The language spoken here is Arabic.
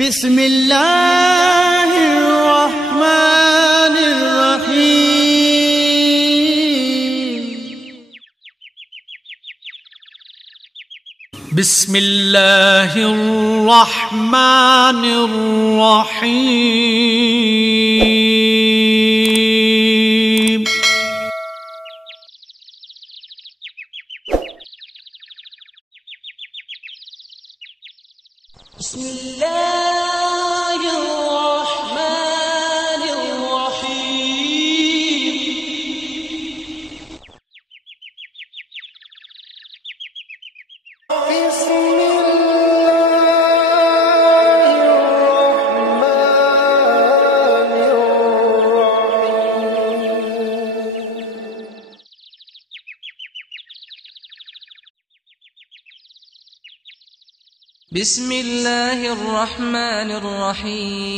بسم الله الرحمن الرحيم. بسم الله الرحمن الرحيم. بسم الله الرحمن الرحيم. بسم الله الرحمن الرحيم. بسم الله الرحمن الرحيم.